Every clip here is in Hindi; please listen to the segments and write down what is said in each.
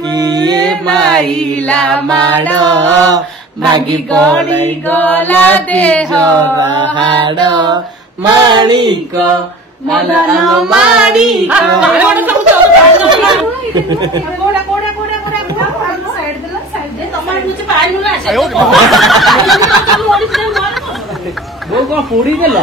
किए माइला माड़ मागी गली गला देह हाड़ माणिक मदन माणिक पोड़ी देल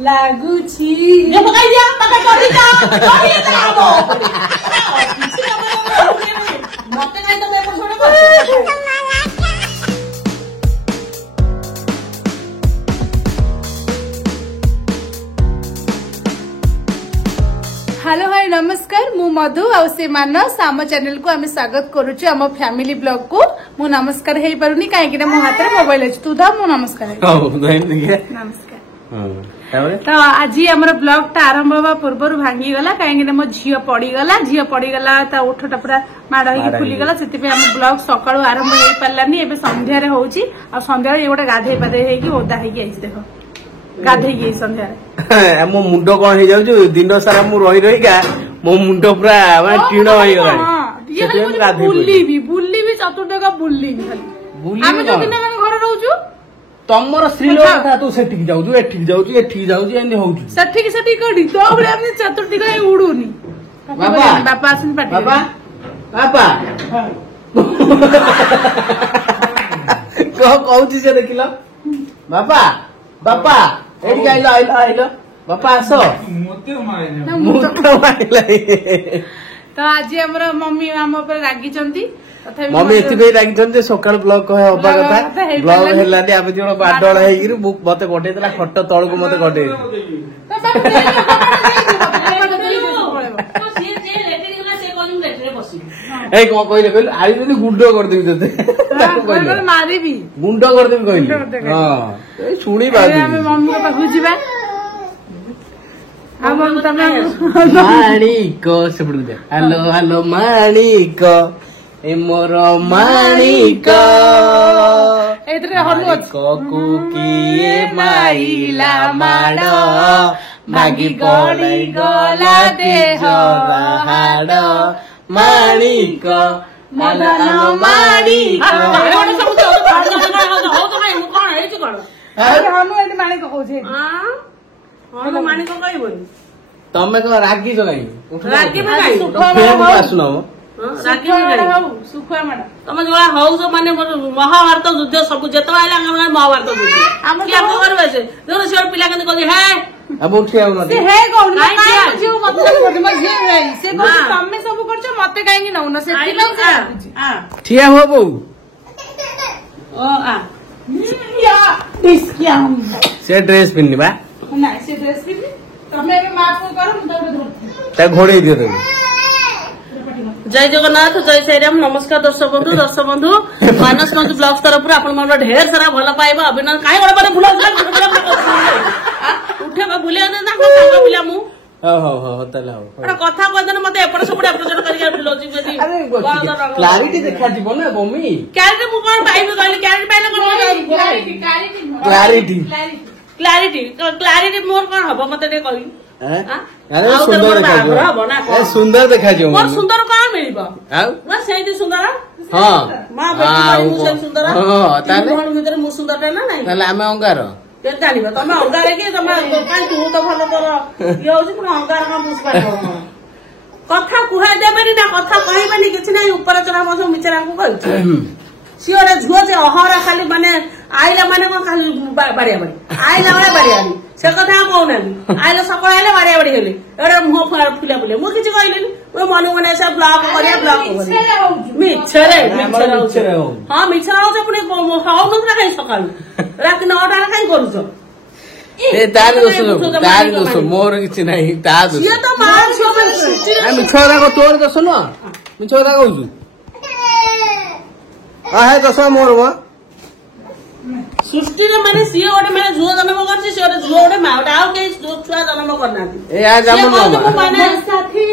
लगुची हेलो हाय नमस्कार मु मधु आ से मानस आम चैनल को आम स्वागत करुछु आम फैमिली ब्लॉग को मु नमस्कार हे परुनी काहे कि मो हाथ रे मोबाइल अछि तू दा मु नमस्कार नमस्कार तो आज हमर ब्लॉग ता आरंभ होबा पूर्व भांगी गला काहे कि मो झियो पड़ी गला ता ओठटा पूरा माड़ होई खुली गला सेति पे हम ब्लॉग सकाळु आरंभ होई परलानी एबे संध्या रे होउची आ संध्या रे एगोटा गाधे पादे हे कि ओदा हे कि आइस देखो गाधे की संध्या रे मो मुंडो कोन हे जाउ दिन सारा मु रही रही का मो मुंडो पूरा माने टीण होई गला बुल्ली भी चतुर्दगा बुल्ली खाली हम जो दिन घर रहउछु तमर श्रीलोक था तू सेठी जाउ एठी जाउ एंदी होउछु सेठी कडी तो बळे हम चतुर्दिगा उडुनी बापा आसन पाटी बापा को कहउची से देखिलो बापा एडी आइलो बापा आसो मोते माइला तो आज हमर मम्मी हम ऊपर रागी चंती मम्मी एथि रागी चंती सकाळ ब्लॉग कहे होबा कथा ब्लॉग हेलानी आबे जोन बाडळ हेगिर बुक मते गटे देला खट्ट तळ को मते गटे ए को कहले आई जनी गुंडो कर देबी तते मारिबी गुंडो कर देबी कहली हां ए सुनी बाजी हम मम्मी के पाखु जिबा हम तमे माणिक सेपड़ दे हेलो माणिक ए मोर माणिक एतरे हल्लो को किए माइला माड़ मागी गली गला देह हाड़ माणिक मदन माणिक तमे को रागी जो आसुन तम जो हौ माने महाभारत युद्ध सब जत महाभारत युद्ध पिला अब उठिया से हे कोन जो मतलब से तमे सब करछ मते काहे न होना से ठिया हो बो ओ आ या दिस से ड्रेस पिन्नी बा ना से ड्रेस पिन्नी तमे माफ करो म तबे धरती ता घोड़े दियो तबे जय जगन्नाथ जय श्री राम नमस्कार दर्शक बंधु मानस मंच ब्लॉग तरफ आपण मन ढेर सारा भल पाइबा अभिनंदन काहे बड़ बड़ भूल उठे भूले ना संग पिला मु हो तला हो अरे कथा कहदन मते एपड़ सपड़ एप्रोच करिया भूलजी बेसी क्लैरिटी देखा जीवो ना मम्मी क्लैरिटी मु कोन पाइबे कहली क्लैरिटी पाइले क्लैरिटी मोर कोन हबो मते दे कहि सुंदर देखा मोर सुंदर कहाँ मिल से सुंदर सुंदर भर मु सुंदर ना ना अंगार जान तुम अंगार कि तुम तू तो भल तोर ये हूँ अंगार कौन बुझपार कथा कुहा देवे ना कथा कहबे कि ना ऊपर चढ़ा मो मिचरा को कह सी गोटे झुओ से अहरा खाली माने आईला माने खाली बाड़िया बाड़ी आईला बेले बाड़िया से कथा कहना आईला सकाल आईला बाड़िया बाड़ी हेले एटा मुह फुला फुले मु किछि कहलिनी ओ मन मने से ब्लॉग करिया ब्लॉग मिछरे हां मिछरा हो पुनी हाउ नत्र काई सकाल रात 9 टा काई करूछ ए तार दोष मोर किछि नाही ता दोष ये तो मार छो आ मिछरा को तोर दोष न मिछरा कहू है दोष मोर वा सृष्टि रे माने सिए ओडे माने जुओ जन्म करछि से ओडे जुओ ओडे मा ओडे आउ के छुआ जन्म करना ए आ जन्म माने साथी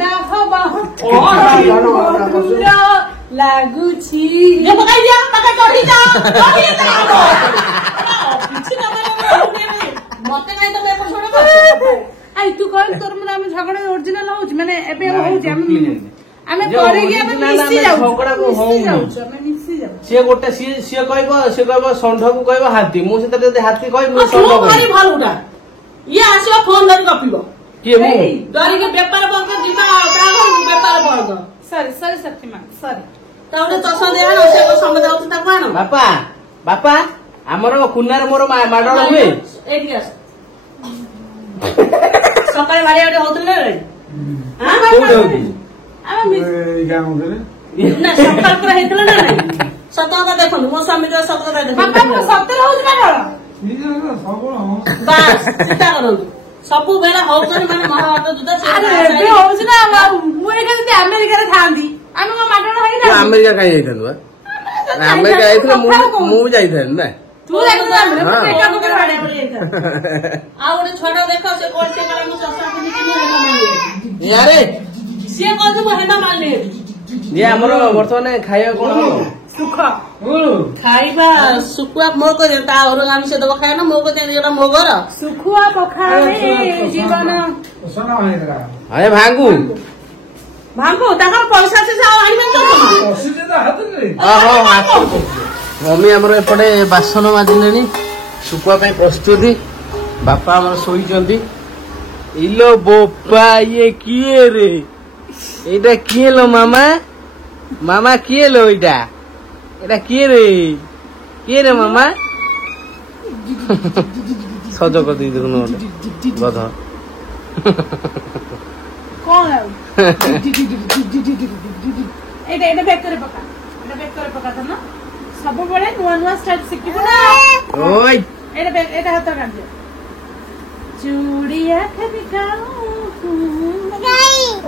दाह बहुत ଲାଗୁଛି ମତେ କାଇଁ ତମେ ଏପଟ ସେପଟ କରୁଛ? ଆଇ ତୁ କହିଲୁ ତୋର ମୋର ଆମେ ଝଗଡା ଓରିଜିନାଲ ହଉଛି ମାନେ ଏବେ ହଉଛି ଆମେ କରିକି ଆମେ ମିଶି ଯାଉଛୁ ଆମେ ମିଶି ଯାଉଛୁ। ସିଏ ଗୋଟେ ସିଏ କହିବ ଷଣ୍ଢକୁ କହିବ ହାତୀ, ମୁଁ ସେଥିରେ ଯଦି ହାତୀ କହିବି ମୁଁ ଷଣ୍ଢ ଭାରି ଭଲ ଗୁଟା ଇଏ ଆସିବ ଫୋନ ଧରି ଗପିବ କିଏ ମୁଁ ଧରିକି ବେପାର ବର୍ଗ ଯିବା ତା ଘରକୁ ବେପାର ବର୍ଗ ସରି ସରି ସତ୍ୟମା ସରି ତାପରେ ଚଷମା ଦେଇ ଆଣ ସେ ସମୟ ଯାଉଛି ତାକୁ ଆଣ ବାପା ଆମର କୁନାରେ ମୋର ମାଡଳ ହୁଏ ଏଇଠି ଆସ ସକାଳେ ବାଡି ବାଡି ହଉଥିଲେ ନା ସକାଳ ପୁରା ହେଇଥିଲା ନା ନାଇଁ ସତ କଥା ଦେଖନ୍ତୁ ମୋ ସ୍ୱାମୀ ସତ କଥା ଦେଖନ୍ତୁ ସତରେ ହଉଛି ନା କଣ ବାସ୍ ଚିନ୍ତା କରନ୍ତୁ ସବୁବେଳେ ହଉଛନ୍ତି ମାନେ ମହାଭାରତ ଯୁଦ୍ଧ ଏବେ ହଉଛି ନା ମୁଁ ଏଇଟା ଯଦି ଆମେରିକାରେ ଥାନ୍ତି ଆମେ କଣ ମାଗଣା ହେଇନା ଆମେରିକା କାହିଁ ଯାଇଥାନ୍ତୁ ଆମେରିକା ଯାଇଥିଲେ ମୁଁ ବି ଯାଇଥାନ୍ତି ନା ତୁ ଯାଇଥିଲୁ ଆଉ ଗୋଟେ ଛୁଆଟା ଦେଖ ସେ କହୁଛି ମୁଁ ଚଷମା ପିନ୍ଧିକି ୟାରେ ସିଏ କହୁଛି ମୁଁ ହେଟା ମାରିଲି ଇଏ ଆମର ବର୍ତ୍ତମାନ ଖାଇବା କଣ ସୁଖ ଖାଇବା ଶୁଖୁଆ ମୋ କରି ତା ଘର ଆମେ ସେ ଦବ ଖାଇବା ନା ମୋ କରି ଏଟା ମୋ ଘର ଶୁଖୁଆ ପଖାଳରେ ଜୀବନ ଆରେ ଭାଙ୍ଗୁ ତାଙ୍କର ପଇସା ଅଛି ସେ ଆଉ ଆଣିବେ ମମି ଆମର ଏପଟେ ବାସନ ମାଜିଲେଣି ଶୁଖୁଆ ପାଇଁ ପ୍ରସ୍ତୁତି ବାପା ଆମର ଶୋଇଛନ୍ତି ଇଲୋ ବୋପା ଇଏ କିଏ ରେ ଏଇଟା କିଏ लो ମାମା କିଏ लो ଏଇଟା କିଏ ରେ ମାମା ସଜ କରିଦେଇ ଦେଖୁନ ଗଧ କଣ ଆଉ ଏଇଟା ବେକରେ ପକା ତ ନା ସବୁବେଳେ ନୂଆ ନୂଆ ଷ୍ଟାଇଲ ଶିଖିବୁ ନା ଓଇ ଏଇଟା ହାତ କାଢିଦିଅ ଚୁଡିଆ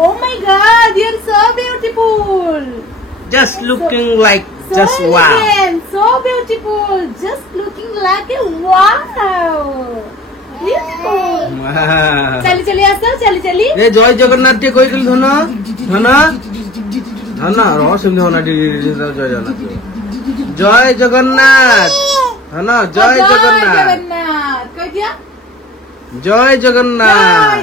Oh my God, you're so beautiful. Just looking like So just wow. elegant, so beautiful. Just looking like a wow. Beautiful. चली आसो चली ए जय जगन्नाथ टे कहि धन रो सेमि होना जय जगन्नाथ जय जगन्नाथ जय जगन्नाथ कह दिया जय जगन्नाथ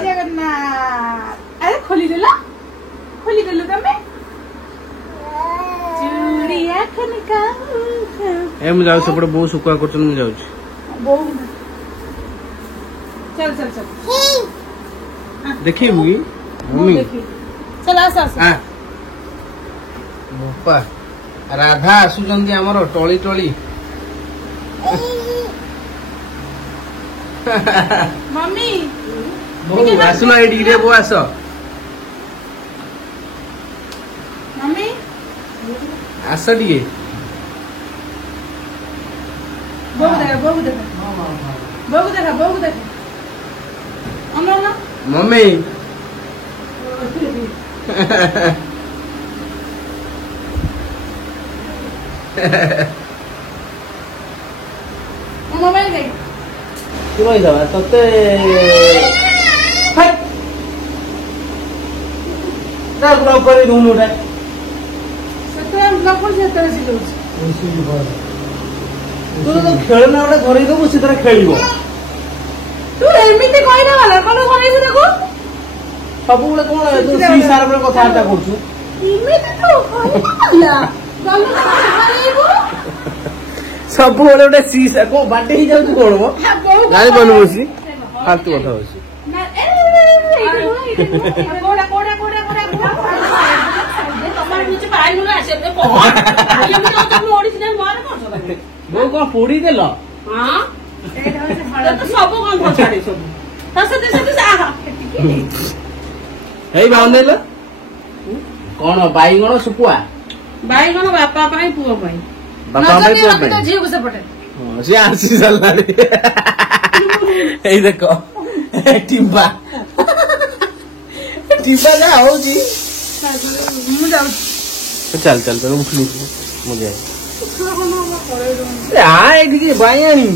अरे खोली देलु तमे चूड़िया खनका ए मु जाउ सेपटे बहु सुकुआ करछन मु जाउ चल देखी मुगी मम्मी चल आस बापा राधा आसुचंदी हमर टोली मम्मी आसुना एडी रे बो आस मम्मी आस दिए बोगु देखा अमर मम्मी मोबाइल गई तू रही दवा तते ना ब्लॉक कर दूं उठा सतरा ब्लॉक पर से तरह से लोग तू तो खेलना उठा धरी दबु से तरह खेलिबो तू एमिति कहिना वाला कोन कोन से देखो सब गुले कोन तू सी सार पर कथा आटा करछु एमिति तो कहिना वाला गल्लो सब गुले उठे सी को बाटे ही जाउ कोन मो जानि बनु बसी फालतू कथा होसी ना ए कोड़ा ତମର କିଛି ପାଇଲୁ ନା ସେ କଣ ତମେ ଓଡିଜିନାଲ ମୋର କରୁଛ ମୋ କଣ ପୋଡି ଦେଲ ହଁ ତ ସବୁ ଗନ୍ଧ ଛାଡି ସବୁ ହେଇ ବାନ୍ଧେଲ କଣ ବାଇଗଣ ଶୁଖୁଆ ବାଇଗଣ ବାପା ପାଇଁ ପୁଅ ପାଇଁ ବାପା ପାଇଁ ପୁଅ ପାଇଁ ଝିଅକୁ ସେପଟେ ସେ ଆସି ସାରିଲାଣି ଏଇ ଦେଖ ଟିମ୍ବା ଯା ହଉଛି ମୁଁ ଯାଉଛି ଚାଲ ଉଠିଲୁ ମୁଁ ଯାଏ ଏଠିକି ବାଇଆଣି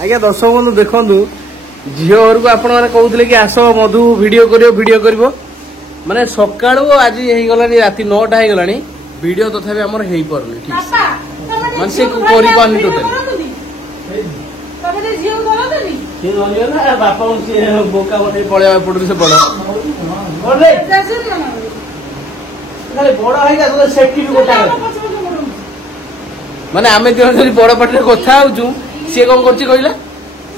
ଆଜ୍ଞା ଦର୍ଶକ ବନ୍ଧୁ ଦେଖନ୍ତୁ ଝିଅ ଘରକୁ ଆପଣ ମାନେ କହୁଥିଲେ କି ଆସ ମଧୁ ଭିଡିଓ କରିବ ମାନେ ସକାଳୁ ଆଜି ହେଇଗଲାଣି ରାତି 9ଟା ହେଇଗଲାଣି वीडियो तथापि हमर हेई परनी ठीक बापा तमे मन से कोरी पानी टोटल तमे झियो धरतनी के नलियो ना बापा से बोका बटे पळे पडु से बड़ बोले खाली बड़ है का सेफ्टी भी गोटा माने आमे दिन जदी बड़ पटरे कथा होजु से कोन करछि कहिला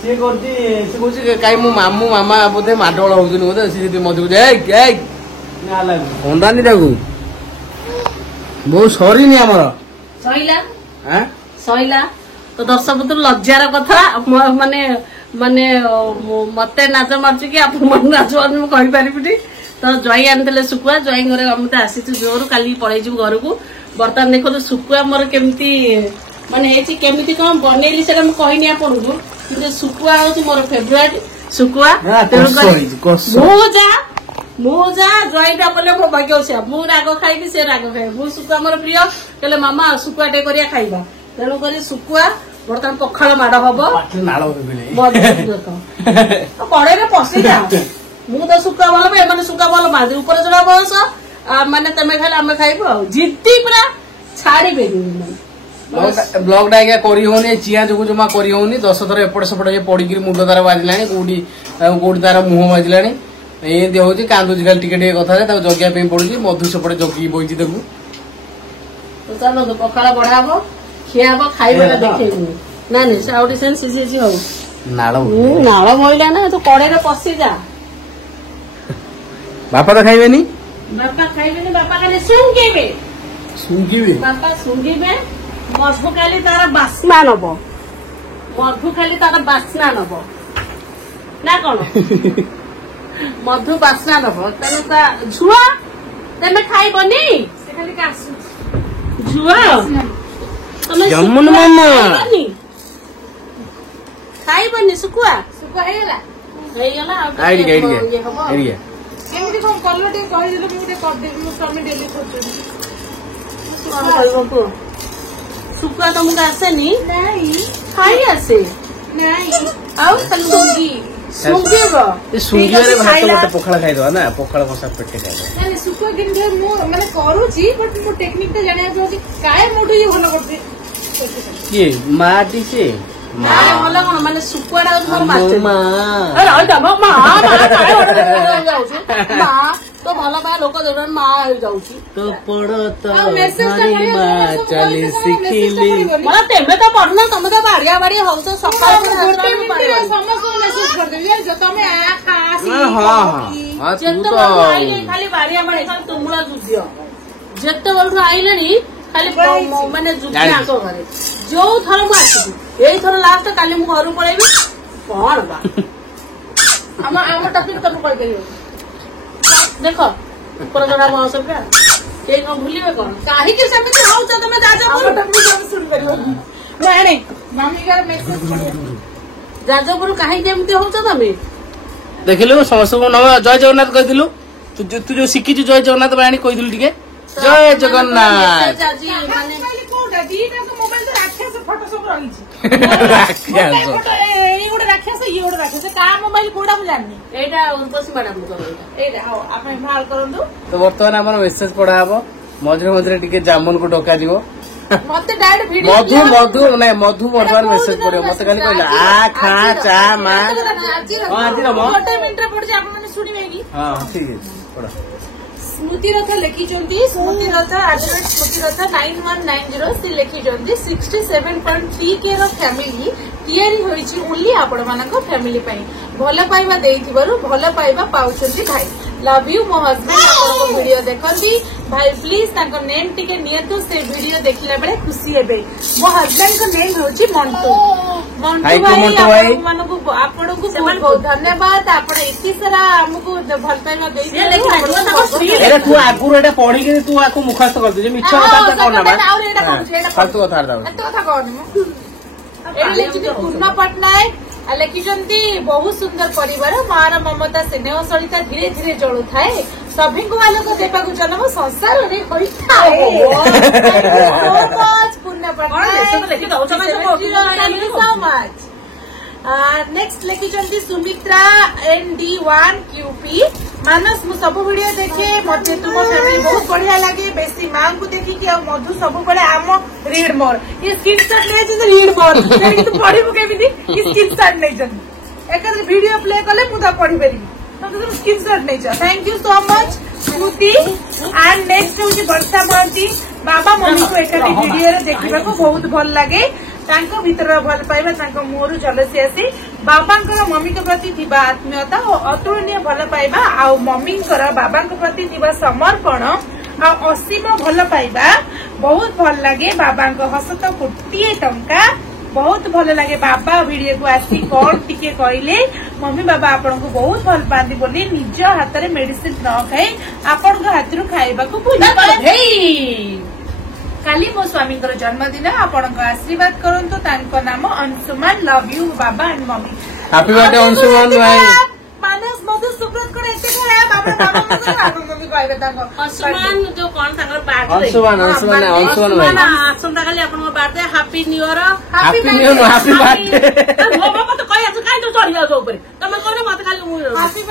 से कहछि काई मु मामू मामा बोधे माडोळ होजुन बोधे से जदी मधु ए ना लागु होंदानी दागु बहुत सरी नहीं हमर सइला हैं सइला तो दर्शक बंधु लज्जार कथा माने माने मते नाच मारछु कि आपन मन नाच मारछु म कहि पारिबिनी तो जय आनले सुकुआ जय घरे हमते आसीछु जोर काली पळै छु घर को बर्तमान देखो तो सुकुआ मोर केमती माने हेची केमती कोन बनेली से हम कहिनी आपन को कि सुकुआ हो मोर फेवरेट सुकुआ मोजा जयटा बोले मो भाग्य से मु राग खाइबी से राग खाइ मु सुकुआ मोर प्रिय कहले मामा सुकुआ टे करिया खाइबा तेणु करी सुकुआ बर्तमान पखाल माड़ हबो कड़े रे पसी जा मु तो सुकुआ भल पे माने सुकुआ भल मादे ऊपर चढ़ा बस माने तमे खाले आमे खाइबो जिद्दी पूरा छाड़ी बेनी ब्लॉग डाइगा करी होनी चिया जो जमा करी होनी 10 थर एपट सेपट जे पड़ी कि मुंड तार बाजिलानी कोडी तार मुंह बाजिलानी एंदी होची कांदुची खाली टिके टिके कथा रे ता जगिया पे पड़ुची मधु सेपट जगी बोइची देखु तो चलो तो पखाला बढ़ाबो खियाबो खाइबा देखैबो ना ने साउडी सेन सिसी हो नाळ मोइला ना तो कड़े रे पसी जा बापा तो खाइबेनी बापा खाली सुंगीबे बापा सुंगीबे मधु खाली तार बास्ना नबो ना कोन मधु बास्ना नबो तने ता झुआ तमे खाइबनी से खाली कासु झुआ तमे जम्मन मामा खाइबनी सुकुआ हेला आइडिया केमती कोन कलर टे कहि दिले मु टे कर देबी मो स्वामी डेली करछन सुकुआ तुमको आसेनी नहीं खाई आसे नहीं आउ सुंगी सुंगी भात गोटे पखाड़ खाई दवा ना पखाड़ कसा पेटे खाई नहीं सुकुआ दिन मु माने करूची बट मो टेक्निक ता जाने चाहूची काय मोटू ये भलो करते के माटी से मारे भलो कोन माने सुकुआडा मोर माचे मा अरे अरे मा काय जाउची मा तो भलो पाए लोक देबन मा जाउची तो पड़त हरी मा चली सिखिली मला तेमे तो पढना तमे तो बाड़िया होउछ सकाळ गोटे मिनिट समस्त मेसेज कर देबी जो तमे आ खासी हां तू तो खाली बाड़िया तुमुला जुझियो जेते बलु आइलेनी खाली माने जुझिया आको घरे जो थर मु आसी एई थर लास्ट काली मु घर पळेबी कोन बा हम टॉपिक तब कहि देलियो देखो ऊपर जड़ा बस पे के न भूलिबे कोन काहे के समिति होउछ तमे जाजपुर टॉपिक सुन परियो नाणे मम्मी का मेसेज जाजपुर काहे केमते होउछ तमे देखिलु समस्त को नम जय जगन्नाथ कहि दिलु तू जो सिखी जय जगन्नाथ बाणी कहि दिलु ठीक जय जगन्नाथ जाजी माने कोडा दीटा तो मोबाइल तो राक्षस फोटो सब रही छी राक्षस ए गोटे राक्षस ये गोटे राक्षस का मोबाइल कोडा हम जाननी एटा उर्वशी मैडम को एटा आओ आपण भाल करंदु तो वर्तमान हमर मेसेज पढा हबो मझरे मझरे जामुन को डका दियो मते डायरेक्ट वीडियो मधु वर्तमान मेसेज पड़ियो मते खाली कहला आ खा चा मा आज रमो गोटे मिनिट रे पड़ जे आपण माने सुनिबे की हां ठीक है पढा स्मृति रथ लिखी स्मृति रथ 9190 से लिखी 67.3K रो फैमिली तैयारी होईची ओली आपण मानको फैमिली पई भलो पाइबा देइथिबारु भलो पाइबा पाउछंती भाई लव यू मो हस्बैंड आपको वीडियो देखंती भाई प्लीज ताको नेम टिके नियतु से वीडियो देखिला बेले खुशी हेबे मो हस्बैंड को नेम होची मंटू भाई आपको बहुत धन्यवाद आपण इति सारा हमको भल पाइबा देइथिबारु तू आगुर एटा पढी के तू आको मुखस्थ कर दे मिछ कथा त कोन ना फालतू कथा पूर्णा पटनायक लिखिंट बहुत सुंदर परिवार मार ममता स्नेह सहित धीरे धीरे जलु थाए सभी को बालक देवा जन्म संसार पूर्णा पटनायक नेक्स्ट लिखिଛନ୍ତି सुमित्रा ND1QP मानस मु सब वीडियो देखे मते तुम फैमिली बहुत बढ़िया लगे बेसी मां को देखी कि मधु सब बड़े आम रीड मोर ये स्क्रीनशॉट ले जे रीड मोर तू पढिबो केमिति ई स्क्रीनशॉट नै जन एकर वीडियो प्ले कले मु ता पढि परिबी तो स्क्रीनशॉट नै छ thank you so much Smriti and next होची वर्षा महंती बाबा मम्मी को एकाठी वीडियो रे देखिबा को बहुत भल लागे तांको भीतर भल पाइबा तांको मोरु जलसी आसी बाबांकर मम्मी के प्रति थिबा आत्मीयता और अतुलनीय भल पाइबा आ मम्मींकर बाबांक प्रति थिबा समर्पण आ असीम भल पाइबा बहुत भल लागे बाबांक हसत कोटिए टंका बहुत भल लगे बाबा वीडियो को आसी कौन टिके कहले मम्मी बाबा आपन को बहुत भल पाती बोली निज हाथ में मेडिसिन न खाए आपन को हाथ खाइबा को भूल काली मो स्वामी जन्मदिन आपण आशीर्वाद करंतु तांको नाम Anshuman love you Baba and mummy happy birthday Anshuman भाई मानस मधु सुब्रत को एते खरा बाबा बाबा को आगम मम्मी कहबे तांको अंशुमान जो कोन तांकर बर्थडे अंशुमान भाई आसंता काली आपन birthday happy new year happy new year happy birthday मो बाबा तो कहि काई तो चढ़ी जाओ ऊपर तमे कोने मत खाली मु हैप्पी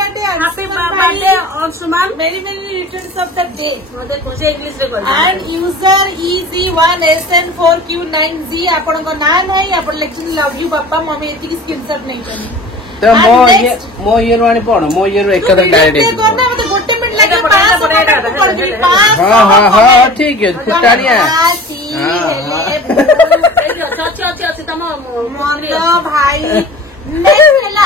हैप्पी बर्थडे अंशुमान मेरी मेरी रिटर्न्स ऑफ द डे मते कोसे इंग्लिश रे बोल एंड यूजर EZ1SN4Q9Z आपण को ना नहीं आपण लेकिन लव यू बापा मम्मी एती स्क्रीनशॉट नहीं करनी तो मो ये वाणी पढ़ मो ये एकादम डायरेक्ट करना मते गोटे मिनिट लगे हां ठीक है फुटानिया अच्छी तम मोनो भाई नेक्स्ट हला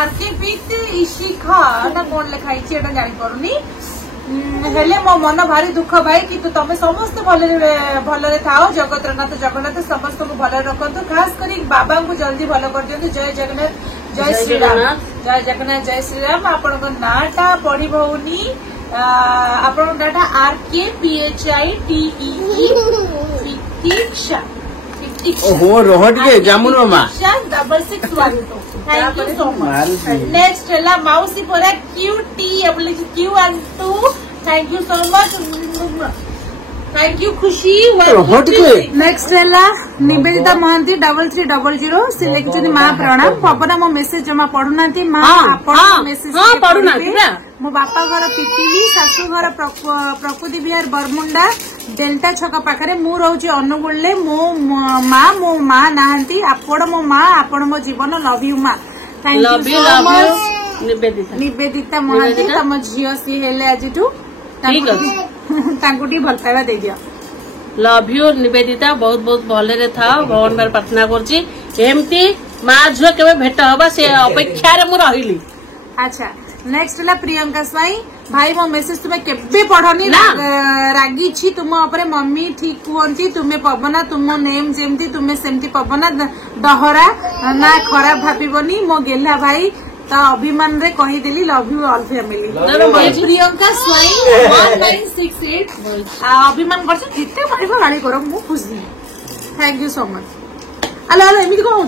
आरके पीत इशिखा ना कोन लिखाई छी एटा जानि परुनी हेले मो मन भारी दुख भाई कि तमे समस्त भलरे थाओ जगतनाथ जगन्नाथ समस्त को भल रखंतु खास करी बाबा को जल्दी भल कर दियंतु जय जगन्नाथ जय श्री राम जय जगन्नाथ जय श्री राम आपण को नाटा पढ़ी भौनी आपण नाटा RKPHITEE प्रतीक्षा ओहो रोहट के जामुन मामा 6612 thank you so much next हला माउसी पोरा QT अपले Q12 thank you so much thank you खुशी नेक्स्ट हला निवेदिता महंती 3300 से लिखिछन मां प्रणाम पपना मो मेसेज जमा पढुनांती मां आपण मेसेज पढुनांती मो बापा घर पिपिली सासू घर प्रकृति विहार बरमुंडा डेल्टा छक पाखरे मु रहउची अनुगुळे मो मां नाहंती आपण मो मां आपण मो जीवन लव यू मां thank you so much Nivedita Mohanty तम झियो सी हेले आजिटू तांको टी भल पाइबा दे दियो लव यू निवेदिता बहुत बहुत भले था भगवान बार प्रार्थना करछि एमती मां झुआ केबे भेट हबा से अपेक्षा रे मु रहिली अच्छा नेक्स्ट हला प्रियंका स्वाई भाई मो मेसेज तुम्हें केबे पढ़नी रागी छी तुम ऊपर मम्मी ठीक कहती तुम्हें पवना तुम नेम जेमती तुम्हें सेमती पवना डहरा ना खराब भाबनी मो गेला भाई तो अभिमान रे कहीदेली love you all family Priyanka Swain 1968 अभिमान कर जिते पारिबो गाड़ी करो मु खुशी thank you so much hello hello एमिति कहू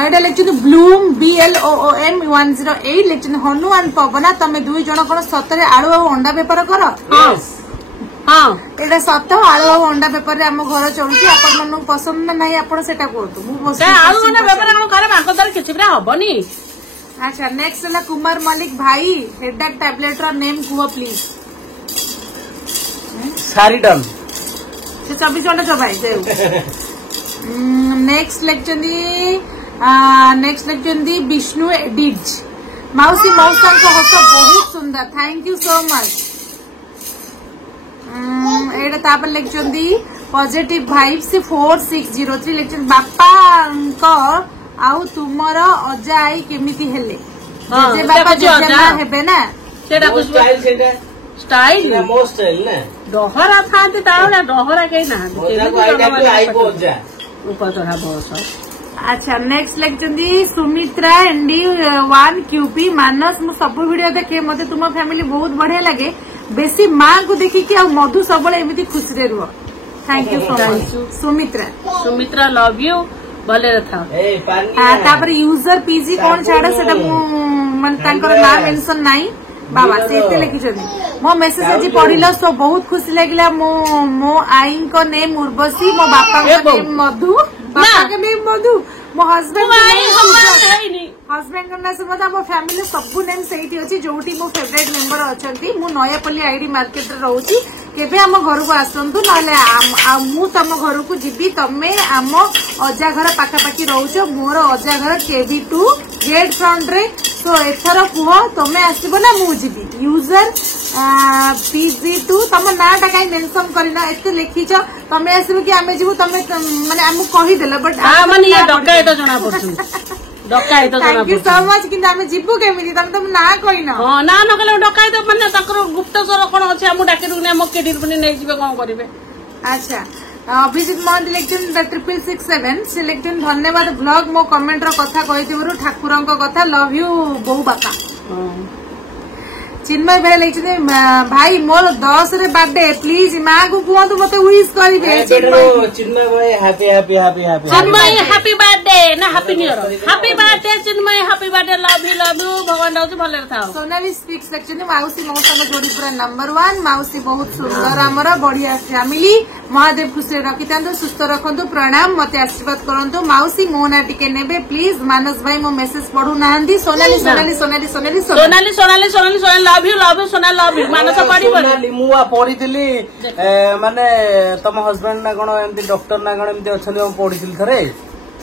एटा lecture bloom BLOOM 108 lecture Hanu and Pavana तमे दुई जण कोन सतरे आलू और अंडा बेपार कर हां एटा सत आलू और अंडा बेपार रे हम घर चलुची आपण मन पसंद ना नहीं आपण सेटा कहतु मु आलू अंडा बेपार हम करे माको दर किछि बरा हबनी अच्छा नेक्स्ट हला कुमार मलिक भाई हेडेक टैबलेट रो नेम कुहो प्लीज सारीडन से 24 घंटा चबाई देउ नेक्स्ट लेक्चर दी विष्णु एडिज माउसी मौसा को हस बहुत सुंदर थैंक यू सो मच एटा तापर लेक्चर दी पॉजिटिव वाइब से 4603 लेक्चर बापा को आउ तुमर अजा आई केमिति हेले जे बापा जेमा हेबे ना सेटा कुछ स्टाइल मो स्टाइल ना डहरा थाते तारा डहरा के ना ऊपर चढ़ा बहुत अच्छा नेक्स्ट लेक्चर दी सुमित्रा ND1QP मानस मु सब वीडियो देखे मते तुम फैमिली बहुत बढ़िया लगे बेसी मां को देखी कि मधु सबले एमिति खुशी रे रुह thank you so much Sumitra love you भले था तापर यूजर PG कोन छाड़ा सेटा मु मन तांकर नाम मेंशन नाही बाबा से लिखिं मो मेसेज आज पढ़िल सो बहुत खुशी लगे मो आई को नेम उर्वशी मो बापा नेम मधु बापा के नेम मधु मो हस्बैंड ना सुबह मो फैमिली सबू नेम से अच्छी जो मो फेवरेट मेंबर अच्छा मु नयापल्ली आईडी मार्केट रोची केबे आम घर को आसतु ना मु तम घर को जीवी तमे आम अजा घर पाखापाखि रोच मोर अजा घर केवी2 गेट फ्रंट रे तो एथर कुह तमे आसब ना मु जीवी यूजर PG2 तुम नाटा कहीं मेंशन करना एते लिखिछ तमे आसब कि आमे जीवु तमे माने हमु कहि देला बट माने ये डकाय तो जणा पड़छ डकाय तो जणा थैंक यू सो मच कि आमे जीवु केमिति तुम ना कहिना हां ना न कले डकाय तो माने तकर गुप्तचर कोन अछि हमु डाके रुने हम केडी बने नै जिबे कोन करिवे अच्छा अभिजित मोहन इलेक्शन 6667 सिलेक्शन धन्यवाद ब्लॉग मो कमेंट रो कथा कहिथिबरु ठाकुरन को कथा लव यू बहु बाका चिन्मय भाई लिखते भाई मोर 10 रे बर्थडे प्लीज माँ को कहतु मते विश करिवे चिन्मय भाई हैप्पी हैप्पी हैप्पी हैप्पी चिन्मय हैप्पी बर्थडे ना happy new year happy birthday Chinmay happy birthday love you भगवान दाउछु भले थाओ सोनाली स्पीक्स सेक्शन माउसी मौसा जोड़ी पूरा नंबर 1 माउसी बहुत सुंदर हमर बढ़िया फैमिली महादेव खुशी रखी था सुस्थ रखु प्रणाम मत आशीर्वाद करंतु माउसी मो ना टिके नेबे प्लीज मानस भाई मो मेसेज पढ़ू नाहंदी सोनाली सोनाली सोनाली सोनाली सोनाली सोनाली सोनाली सोनाली लव यू सोना लव यू मानस पढ़ी सोनाली मु पढ़ीथिली माने तम हस्बैंड ना कोन एमती डॉक्टर ना कोन एमती अछन हम पढ़ीथिल थरे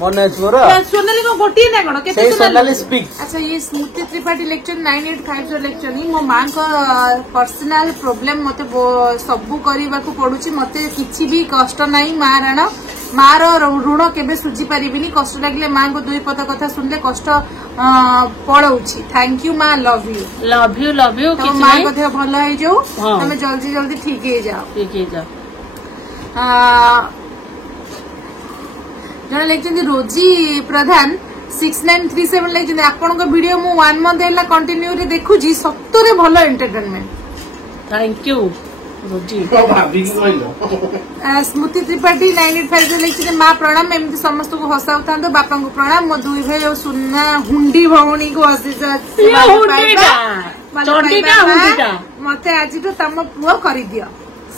मन अछि मोर सोनाली को गोटी ना कोन केते सोनाली स्पीक अच्छा ये स्मृति त्रिपाठी लेक्चर 9850 लेक्चर नहीं मो मां को पर्सनल प्रॉब्लम मते सबु करबा को पडुची मते किछि भी कष्ट नाही मारण मार ऋण केबे सुझी पारिबिनी कष्ट लागले मां को दुई पद कथा सुनले कष्ट पड़ौची थैंक यू मां लव यू कि मां को देह भलो हे जो तमे जल्दी जल्दी ठीक हे जाओ जने लेखिन रोजी प्रधान 6937 लेखिन आपन को वीडियो मु 1 मंथ एला कंटिन्यू रे देखुजी सत्तरे भलो एंटरटेनमेंट थैंक यू रोजी भाभी की कहलो स्मृति त्रिपाठी 9850 लेखिन मां प्रणाम एमती समस्त को हसाउ थांदो बापा को प्रणाम मो दुई भाई सुन्ना हुंडी भौणी को मते आज तो तम पुओ करि दियो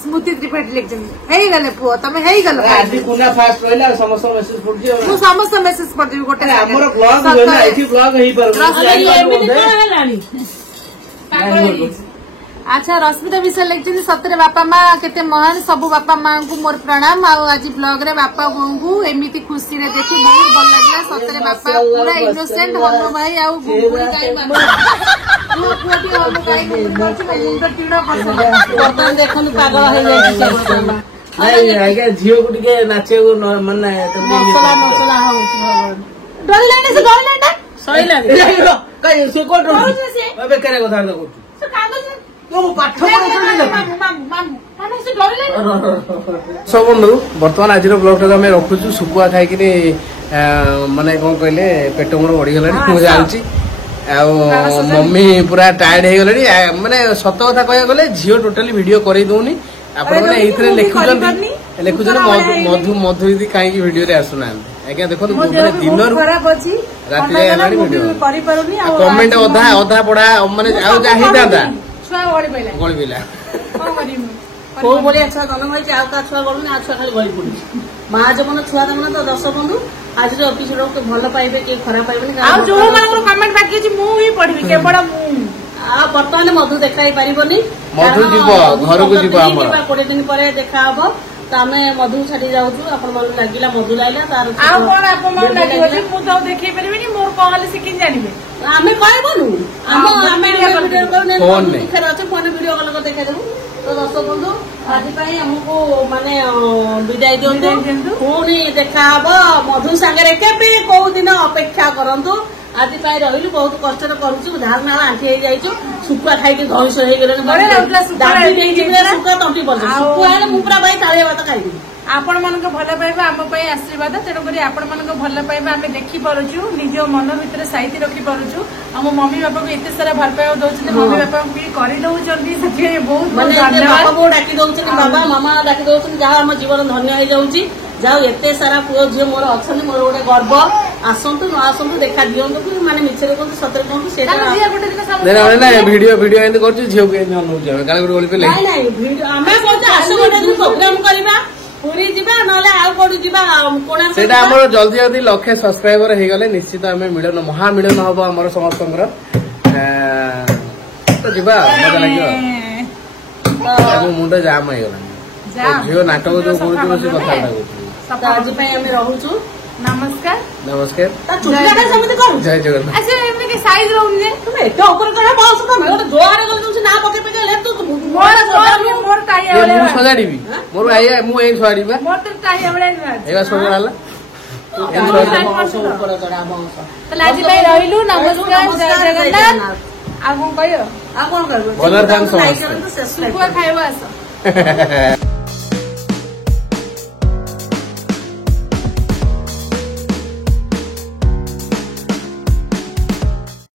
स्मृति त्रिपाठी लेखिन हेई गले पुओ तमे हेई गलो आज कुना फास्ट रहला समस्त मेसेज पढियो मु समस्त मेसेज पढ देबी गोटे हमर ब्लॉग होना एठी ब्लॉग हेई पर अच्छा रश्मिता विषय लिखते सतरे बापा माँ केते महान सबु बापा माँ को मोर प्रणाम आज ब्लॉग रे बापा बों को एमिति खुशी रे देखि बहुत भल लागला सतरे बापा पूरा इनोसेंट हनु भाई आ गुगुरी गाई मां पुटी हनु गाई मुंड टीड़ा पसंद बर्तन देखन पागल हो जाई नहीं आगे झियो को टिके नाचे को मन ना मसला हो डर लाने से डर लाने सही लागे कई से को डर अबे करे कथा न को से कागज सब बंधु बर्तमान आज ब्लॉग टाक रखुचु सुकुआ खाई माने कौन कहले पेट मोर बढ़ीगला मुझे जाऊँगी मम्मी पूरा टायर्ड हो गले माने सत कथा कह गले झील टोटाली वीडियो कर दौनी आपने लिखुन मधु मधु दीदी कहीं वीडियो रे आसुना आज्ञा देखो दिन राति कमेंट अधा अधा पढ़ा माने छुआ गड़ी पइला को बोले अच्छा जन्म होई आ का छुआ गळुनी आ छुआ खाली गळी पड़ी मां जमन छुआ तमन तो 10 बंधु आज जो एपिसोड के भलो पाइबे के खराब पाइबे आ जो मानकर कमेंट बाकी अछि मु ही पढबी केवल मु आ वर्तमान मधु देखाई परिबनी मधु जीव घर को जीव हमर 20 दिन परे देखा हबो तामे मधु छाडी जाउछु अपन मन लागिला मधु लाइला तार आ कोन अपन मन लागियो मु तो देखै परिबनी मोर कहले सिकिन जानिबे आमे कहबनु आमे वीडियो करने फोन ने फेर अछि फोन वीडियो कॉल कर देखा देबु तो दर्शक बंधु आज हमको माने विदाय दियंतु पुणी देखा हबो मधु संगे केबे को दिन अपेक्षा करंतु आज रहिलु बहुत कष्ट करूछु धार नाला आंठी हे जाइछु सुकुआ खाई के घइस हे गेलन दादी नै जिबे सुकुआ तंटी पड़ सुकुआ मु पूरा भाई ताळे भात खाइबी आपण मन को भल पाइबा आम पई आशीर्वाद तेणु करी आपण मन को भल पाइबा आमे देखि परुछु निज मन भीतर साइति रखि परुछु हम मम्मी बापा को एते सारा भल पाइबा दोछते मम्मी बापा को भी करि दउचंदी सच्चे बहुत माने बापा को डाकी दउछन बाबा मामा डाकी दउछन जा हम जीवन धन्य हे जाउची जाऊ एते सारा पुओ झियो मोर अछन मोर गोटे गर्व ଆସନ୍ତୁ ନ ଆସନ୍ତୁ ଦେଖା ଦିଅନ୍ତୁ କି ମାନେ ମିଛରେ କୁହନ୍ତୁ ସତରେ କୁହନ୍ତୁ ସେଇଟା ତାହେଲେ ଝିଅ ଗୋଟେ ଦିନ ସବୁ ନା ଭିଡିଓ ଏମିତି କରୁଛୁ ଝିଅକୁ ଏମିତି ଅନଉଛି ଆମେ କାଳେ ଗୋଟେ ଗଳି ପେଲେ ନାଇଁ ନାଇଁ ଭିଡିଓ ଆମେ କହୁଛୁ ଆସ ଗୋଟେ ଦିନ ପ୍ରୋଗ୍ରାମ କରିବା ପୁରୀ ଯିବା ନହେଲେ ଆଉ କୋଉଠି ଯିବା କୋଣାର୍କ ସେଇଟା ଆମର ଜଲ୍ଦି ଜଲ୍ଦି 1,00,000 ସବସ୍କ୍ରାଇବର ହେଇଗଲେ ନିଶ୍ଚିତ ଆମେ ମିଳନ ମହାମିଳନ ହବ ଆମର ସମସ୍ତଙ୍କର ତ ଯିବା ମଜା ଲାଗିବ ମୋ ମୁଣ୍ଡ ଜାମ ହେଇଗଲାଣି ଝିଅ ନାଟକ ଯୋଉ କରୁଥିବ ସେ କଥାଟା କହୁଛି ତ ଆଜି ପାଇଁ ଆମେ ରହୁଛୁ ନମସ୍କାର ନମସ୍କାର ତା ଚୁଲିଟା ସେମିତି କରୁଛୁ ଜୟ ଜଗନ୍ନାଥ ଆଚ୍ଛା ଏମିତି ସାଇଜ ରହୁନି ଯେ ତୁମେ ଏତେ ଉପରେ କଣ ବସ ତମେ ଗୋଟେ ଜୋରରେ କରିଦେଉଛି ନା ପକେଇ ପକେଇ ତୁ ମୋର ଟାଇଆ ମୁଁ ସଜାଡ଼ିବି ମୋର ମୁଁ ଏଇ ସଜାଡ଼ିବି ମୋର ତ ଟାଇଆ ଭଳିଆ ଏଇବା ସବୁ ହେଲା ଉପରେ ଚଢା ବଂଶ ତାହେଲେ ଆଜି ପାଇଁ ରହିଲୁ ନମସ୍କାର ଜୟ ଜଗନ୍ନାଥ ଆଉ କଣ କହିବ ଆଉ କଣ କରିବ ଭଲରେ ଥାନ୍ତୁ ସମସ୍ତେ। ଶେଷ ଶୁଖୁଆ ଖାଇବ ଆସ